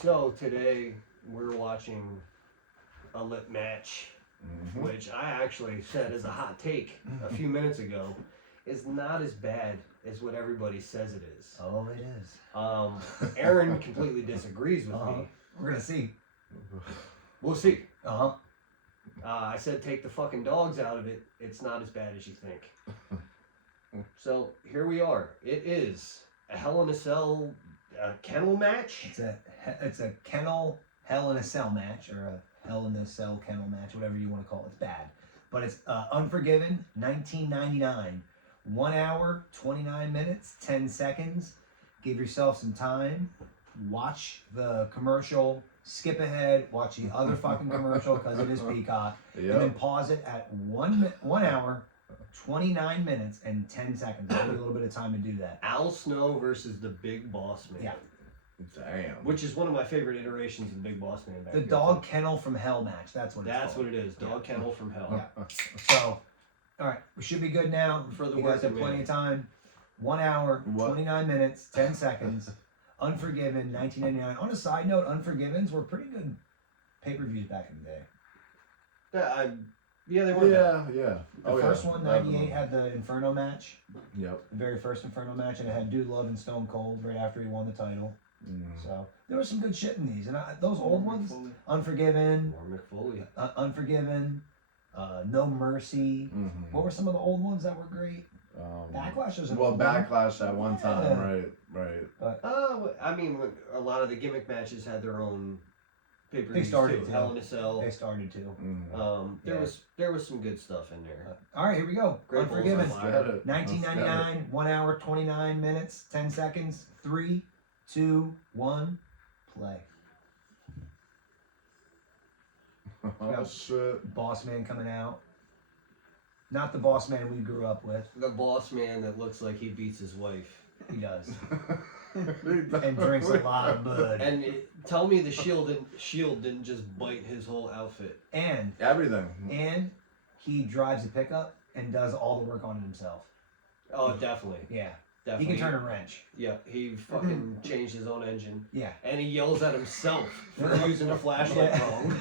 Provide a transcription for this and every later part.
So today we're watching a lip match, which I actually said as a hot take a few minutes ago, is not as bad as what everybody says it is. Oh, it is. Aaron completely disagrees with me. We're gonna see. We'll see. Uh-huh. I said take the fucking dogs out of it. It's not as bad as you think. So here we are. It is a Hell in a Cell kennel match. It's a kennel Hell in a Cell match, or a Hell in a Cell kennel match, whatever you want to call it. It's bad, but it's Unforgiven, 1999, 1 hour, 29 minutes, 10 seconds. Give yourself some time. Watch the commercial. Skip ahead. Watch the other fucking commercial because it is Peacock, and then pause it at 1 hour, 29 minutes, and 10 seconds. Give you a little bit of time to do that. Al Snow versus the Big Boss Man. Yeah. Damn. Which is one of my favorite iterations of the Big Boss Man. The Dog Kennel from Hell match. That's what it's That's called. what it is. Dog Kennel from Hell. Yeah. So, all right, we should be good now. For the you guys have working plenty man. of time. 1 hour, 29 minutes, 10 seconds. Unforgiven, 1999. On a side note, Unforgivens were pretty good pay-per-views back in the day. Yeah, they were. Yeah. The first one, 98, had the Inferno match. Yep. The very first Inferno match, and it had Dude Love and Stone Cold right after he won the title. So there was some good shit in these, and those old ones, Unforgiven, Unforgiven, No Mercy. What were some of the old ones that were great? Backlash was Backlash at one time, right. But, I mean, a lot of the gimmick matches had their own pay-per-views. They started too. Hell in a Cell. they started to. There was some good stuff in there. All right, here we go. Great Unforgiven. balls on fire. 1999, 1 hour, 29 minutes, 10 seconds. 3, 2, 1, play. Oh shit. Boss Man coming out. Not the Boss Man we grew up with. The Boss Man that looks like he beats his wife. He does. And drinks a lot of bud. And tell me the Shield didn't just bite his whole outfit. And Everything. And he drives a pickup and does all the work on it himself. Oh, definitely. Yeah. Definitely. He can turn a wrench. Yeah, he fucking changed his own engine. Yeah. And he yells at himself for using the flashlight wrong.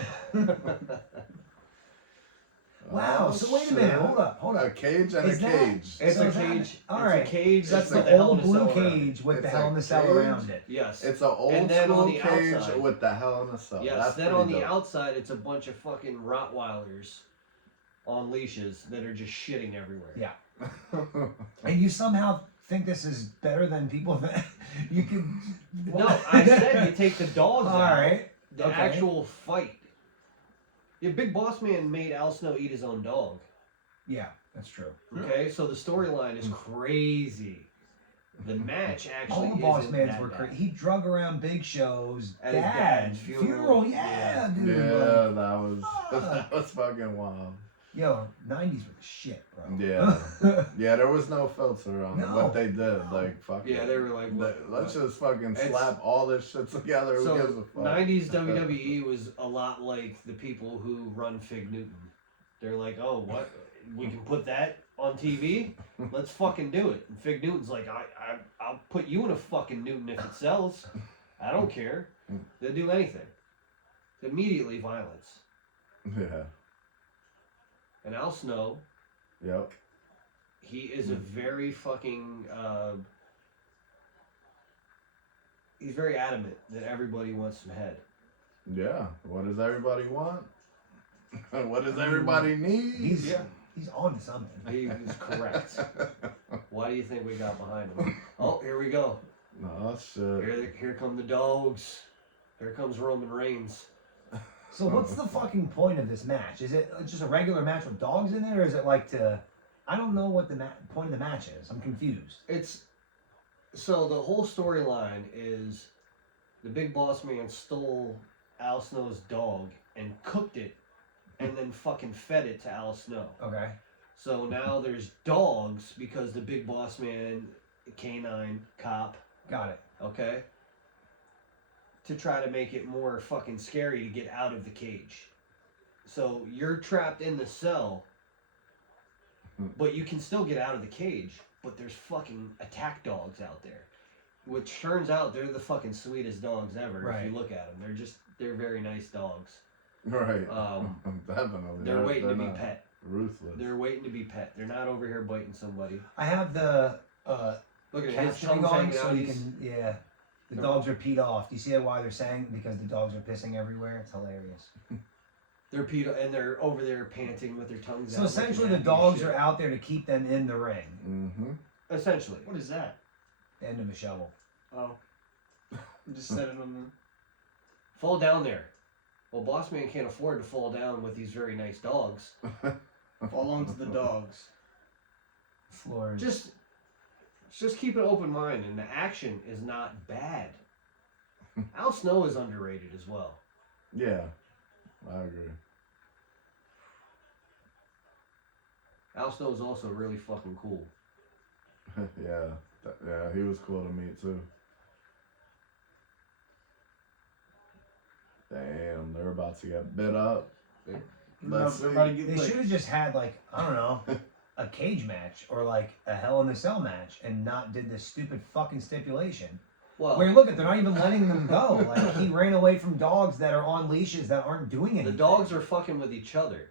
Wow. So wait a minute. Hold up. A cage and Is a that- cage. It's So a is that- cage. all It's right. a cage. That's with the Hell old in a Cell blue around it. cage with the It's Hell a in the Cell cage. around it. Yes. It's an old And then on school the cage outside- with the Hell in a Cell. Yes. That's Then on pretty the dope. outside, it's a bunch of fucking Rottweilers on leashes that are just shitting everywhere. Yeah. And you somehow think this is better than people that you can. No, I said you take the dogs All out. right. The Okay. actual fight. Yeah, Big Boss Man made Al Snow eat his own dog. Yeah, that's true. Okay, so the storyline is crazy. The match actually All the Boss isn't Mans that were bad. crazy. He drug around big shows. At his Dad's dad's funeral. funeral. Yeah, Yeah. dude. Yeah, like, that was fucking wild. yo, 90s were the shit, bro. Yeah. Yeah, there was no filter on No. what they did. Like, fuck Yeah, it. they were like, Let's just fucking It's- slap all this shit together. Who gives So a fuck? 90s WWE was a lot like the people who run Fig Newton. They're like, oh, what? We can put that on TV? Let's fucking do it. And Fig Newton's like, I'll put you in a fucking Newton if it sells. I don't care. They'll do anything. Immediately violence. Yeah. And Al Snow, Yep. he is a very fucking he's very adamant that everybody wants some head. Yeah. What does everybody want? What does everybody need? He's on to something. He is correct. Why do you think we got behind him? Oh, here we go. Oh shit. Here come the dogs. Here comes Roman Reigns. So what's the fucking point of this match? Is it just a regular match with dogs in there, or is it like to? I don't know what the point of the match is. I'm confused. So the whole storyline is the Big Boss Man stole Al Snow's dog and cooked it and then fucking fed it to Al Snow. Okay. So now there's dogs because the Big Boss Man, canine, cop, Got it. okay, to try to make it more fucking scary to get out of the cage. So you're trapped in the cell, but you can still get out of the cage, but there's fucking attack dogs out there. which turns out they're the fucking sweetest dogs ever. Right. If you look at them, they're very nice dogs. Right. They're Definitely. waiting to be not pet. Ruthless. They're waiting to be pet. They're not over here biting somebody. I have the Look at his captioning tongue's on hanging so out. you can the dogs are peed off. Do you see why they're saying? Because the dogs are pissing everywhere. It's hilarious. They're peed and they're over there panting with their tongues So out. essentially, the dogs are out there to keep them in the ring. Mm-hmm. Essentially. What is that? End of a shovel. Oh. I'm just set it on the... Fall down there. Well, Boss Man can't afford to fall down with these very nice dogs. Fall onto the dogs. Floors. Just keep an open mind, and the action is not bad. Al Snow is underrated as well. Yeah, I agree. Al Snow is also really fucking cool. Yeah, he was cool to meet too. Damn, they're about to get bit up. Let's see. They should have just had like, I don't know, a cage match or like a Hell in a Cell match and not did this stupid fucking stipulation. Well, Where look at, they're not even letting them go. Like he ran away from dogs that are on leashes that aren't doing anything. the dogs are fucking with each other.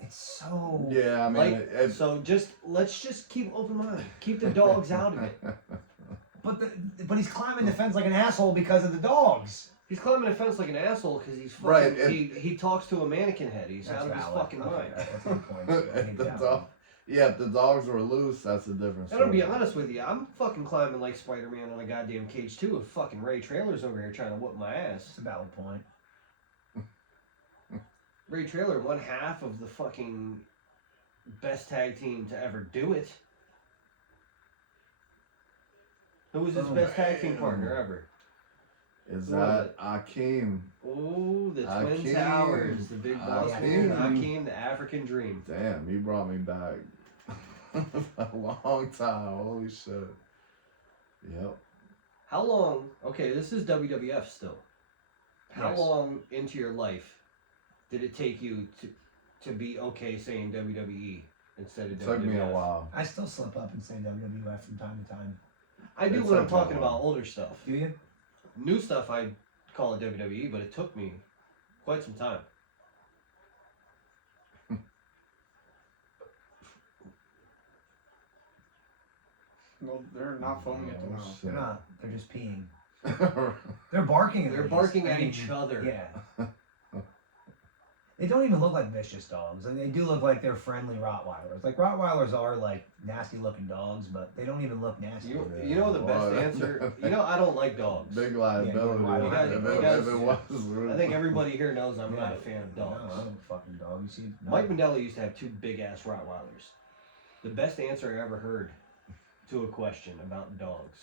It's so. Yeah, I mean, Like, so let's just keep open mind. Keep the dogs out of it. But he's climbing the fence like an asshole because of the dogs. He's climbing a fence like an asshole because he's fucking. Right, he talks to a mannequin head. He's That's out of his valid. fucking Okay, mind. that's a good point. I if hate the that dog, one. yeah, if the dogs were loose, that's a different And I'll story. be honest with you, I'm fucking climbing like Spider-Man on a goddamn cage too. With fucking Ray Traylor's over here trying to whoop my ass. It's a valid point. Ray Traylor, one half of the fucking best tag team to ever do it. Who was his Oh, best tag team man. partner ever? Is Who was that Akeem? Oh, the Twin Akeem. Towers, the big boss man, Akeem. Akeem, the African Dream. Damn, you brought me back a long time. Holy shit. Yep. How long? Okay, this is WWF still. How Yes. long into your life did it take you to be okay saying WWE instead of It WWF? took me a while. I still slip up and say WWF from time to time. I do It's when I'm okay. talking about older stuff. Do you? New stuff, I call it WWE, but it took me quite some time. No, they're not foaming at the Oh, mouth. They're not. They're just peeing. shit. They're barking. They're least. barking I at mean, each other. Yeah. They don't even look like vicious dogs. Like, they do look like they're friendly Rottweilers. Like Rottweilers are like nasty looking dogs, but they don't even look nasty. You know the best Well, answer? You know, I don't like dogs. Big liability. Yeah, you guys- if you it guys- was I think everybody here knows I'm not a Yeah. fan of No, I dogs. don't fucking dog. You see, no. Mike Mandela used to have two big ass Rottweilers. The best answer I ever heard to a question about dogs.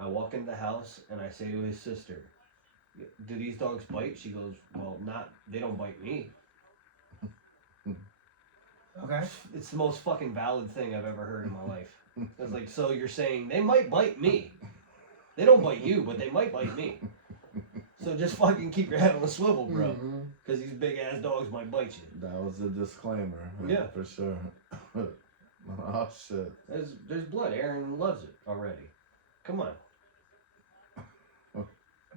I walk into the house and I say to his sister, "Do these dogs bite?" She goes, "Well, they don't bite me." Okay. It's the most fucking valid thing I've ever heard in my life. I was like, so you're saying they might bite me? They don't bite you, but they might bite me. So just fucking keep your head on a swivel, bro. Mhm. Because these big ass dogs might bite you. That was a disclaimer. Yeah. For sure. Oh shit. There's blood. Aaron loves it already. Come on. I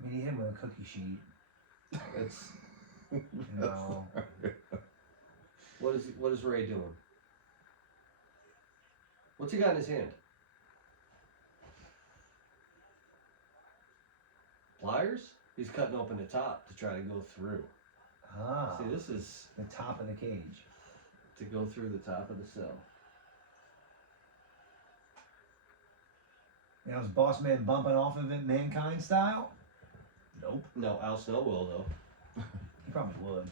mean, he hit him with a cookie sheet. It's No. what is Ray doing? What's he got in his hand? Pliers? He's cutting open the top to try to go through. Ah. See, this is The top of the cage. to go through the top of the cell. Now, is Boss Man bumping off of it Mankind style? Nope. No, Al Snow will though. He probably would.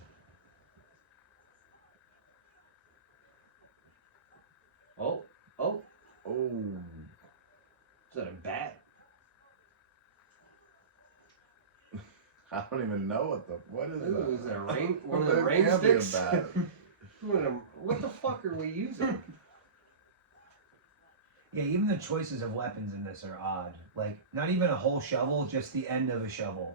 Oh, Oh. is that a bat? I don't even know what is Ooh, is that? that a rain? One of the That rain can't be a sticks? bat. What the fuck are we using? Yeah, even the choices of weapons in this are odd. Like, not even a whole shovel, just the end of a shovel.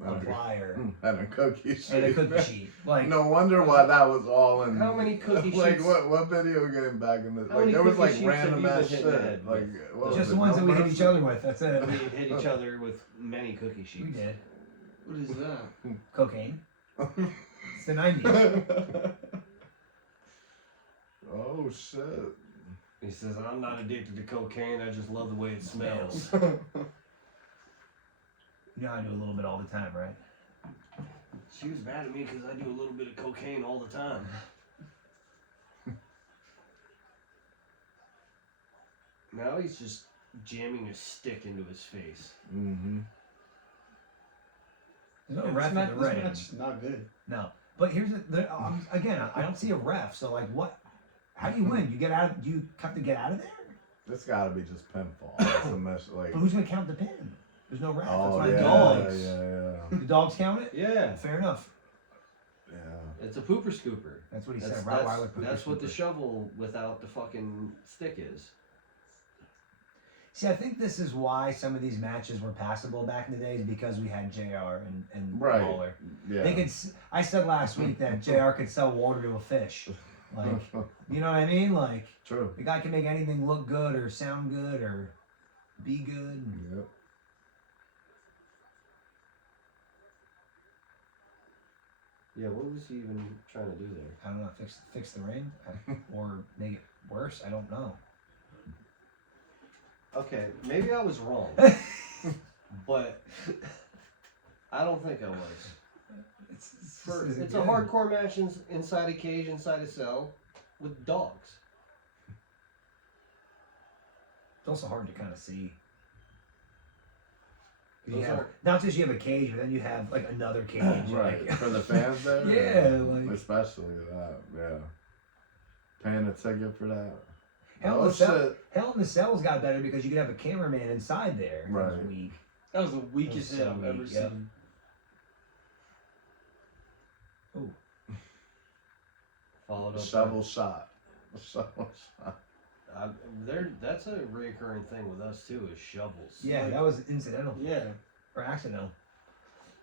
a plier, and a cookie sheet. and a cookie sheet. Like, No wonder why that was all in. How many cookie like, sheets? what video game back in the How many there was cookie like sheets random have you ass been shit. hitting the head Like with? what just was the it, ones that we hit numbers? each other with. That's it. We hit each other with many cookie sheets. We did. What is that? Cocaine. It's the 90s. Oh shit. He says, I'm not addicted to cocaine, I just love the way it smells. You know I do a little bit all the time, right? She was mad at me because I do a little bit of cocaine all the time. Now he's just jamming a stick into his face. Mm-hmm. There's no Yeah, ref in the this ring. match is not good. No. But here's again, I don't see a ref. So like, what? How do you win? You get out? Do you have to get out of there? It's gotta be just pinfall. It's a mess, like. But who's gonna count the pin? There's no ref. That's Oh why yeah, the dogs. yeah. The dogs count it. Yeah, Fair enough. Yeah. it's a pooper scooper. That's what he That's, said. that's, Rottweiler pooper that's what the scooper. shovel without the fucking stick is. See, I think this is why some of these matches were passable back in the days because we had JR and Right. Lawler. Yeah. They could. I said last week that JR could sell water to a fish. Like, you know what I mean? Like, True. the guy can make anything look good or sound good or be good. Yep. Yeah, what was he even trying to do there? I don't know. Fix the ring or make it worse. I don't know. Okay, maybe I was wrong, but I don't think I was. It's a hardcore match inside a cage, inside a cell, with dogs. It's also hard to kind of see. 'Cause Those you have, are- not just you have a cage, but then you have like another cage. Right. Like, For the fans there. Yeah, like- especially that. Yeah. Paying a ticket for that. Hell, Oh the cell, shit. Hell in the Cells got better because you could have a cameraman inside there. It was Right. weak. That was the weakest That hit was I've so ever weak, yep. seen. Followed up. Shovel shot. A shovel shot. That's a recurring thing with us too, is shovels. Yeah, Like- that was incidental Yeah. or accidental.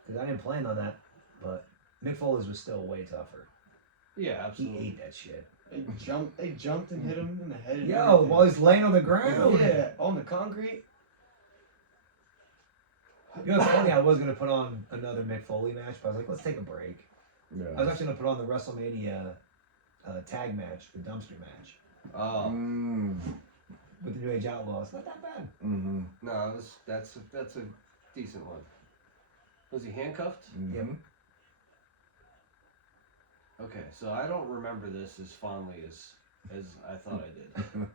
Because I didn't plan on that, but Mick Foley's was still way tougher. Yeah, He absolutely. ate that shit. They jumped and hit him in the head. And Yo, everything. while he's laying on the ground. Yeah, on the concrete. You know, it's funny. I was gonna put on another Mick Foley match, but I was like, let's take a break. I was Yeah. actually gonna put on the WrestleMania tag match, the dumpster match Oh with the New Age Outlaws. Not that bad. Mm-hmm. no, that's a decent one. Was he handcuffed? Mm-hmm. Okay, so I don't remember this as fondly as I thought I did.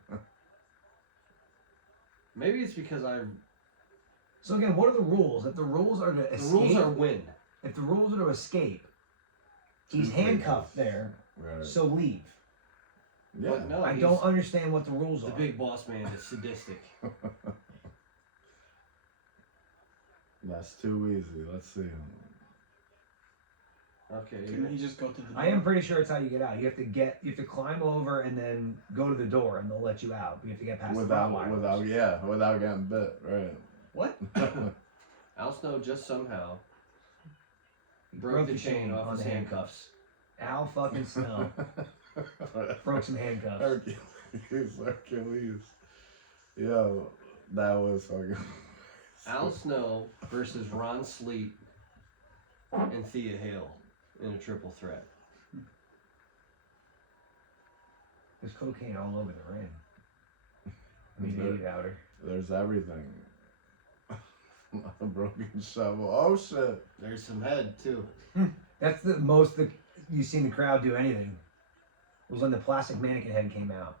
Maybe it's because So again, what are the rules? If the rules are to the escape, rules are win. if the rules are to escape, he's Two handcuffed fingers. there. Right. So leave. Yeah. But no, I he's don't understand what the rules the are. big boss man is sadistic. That's too easy. Let's see. Okay. Couldn't he just go to the door? I am pretty sure it's how you get out. You have to climb over and then go to the door, and they'll let you out. But you have to get past the Rottweilers. without getting bit. Right. What? Al Snow just somehow broke the chain off his handcuffs. Al fucking Snow broke some handcuffs. Hercules. Yo, that was fucking. Al Snow versus Ron Sleet and Thea Hale in a triple threat. There's cocaine all over the ring. I mean, baby powder. There's everything. A broken shovel. Oh shit. There's some head too. That's the most that you've seen the crowd do anything. It was when the plastic mannequin head came out.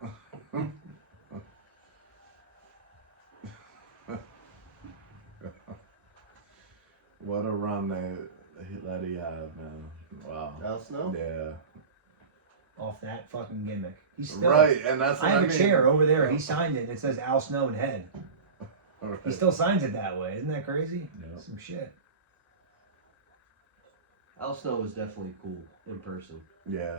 What a run that he had, man. Wow. Al Snow? Yeah. Off that fucking gimmick. He's still, Right, and that's I what I have mean. a chair over there. He signed it. It says Al Snow and head. Right. He still signs it that way. Isn't that crazy? Yeah. Some shit. Al Snow was definitely cool in person. Yeah.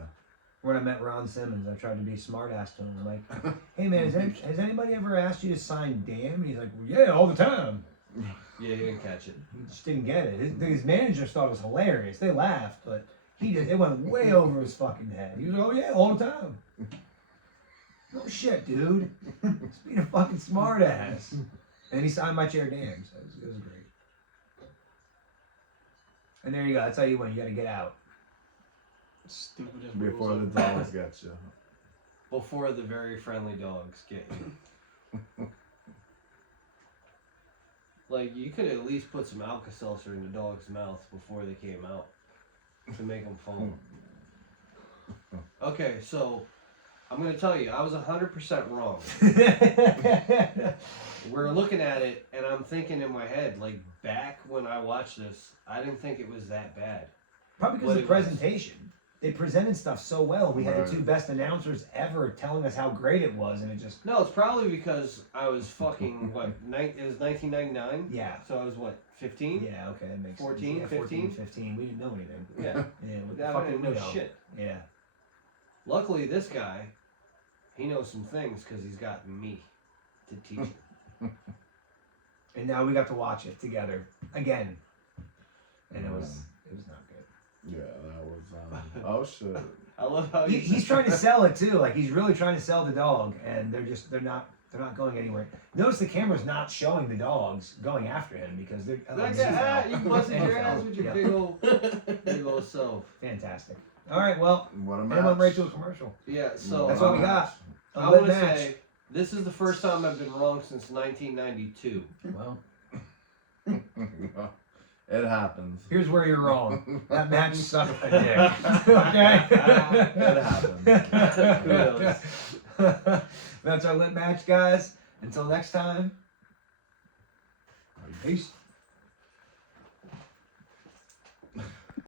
When I met Ron Simmons, I tried to be a smart ass to him. I'm like, hey man, has anybody ever asked you to sign damn? And he's like, well, yeah, all the time. Yeah, he didn't catch it. He just didn't get it. His managers thought it was hilarious. They laughed, but it went way over his fucking head. He was like, oh yeah, all the time. No shit, dude. Just being a fucking smart ass. And he signed my chair damn, so it was great. And there you go. That's how you win. You got to get out. Stupidest Before rules the ever. dogs get you. Before the very friendly dogs get you. Like, you could at least put some Alka-Seltzer in the dog's mouth before they came out to make them foam. Okay, so I'm going to tell you, I was 100% wrong. We're looking at it, and I'm thinking in my head, like, back when I watched this, I didn't think it was that bad. Probably because But of the presentation. They presented stuff so well. We had Right. the two best announcers ever telling us how great it was, and it just No, it's probably because I was fucking, what, it was 1999? yeah. So I was, what, 15? Yeah, okay, that makes 14, sense. Yeah, 14, 15? 15. We didn't know anything. Yeah. Yeah, what the I fuck didn't did we know shit. Yeah. Luckily, this guy, he knows some things because he's got me to teach him. And now we got to watch it together again. And it was not good. Yeah, that was. Oh shit. I love how you He's trying to sell it too. Like he's really trying to sell the dog, and they're not going anywhere. Notice the camera's not showing the dogs going after him because they're That guy, you busted your NFL. ass with your Yeah. big old self. Fantastic. All right, well, What a and match. it went right to a commercial. Yeah, so That's what we got. I A want lit to match. say this is the first time I've been wrong since 1992. Well, It happens. here's where you're wrong. That match sucked a dick. Okay. It happens. Who knows? That's our lit match, guys. Until next time. Peace.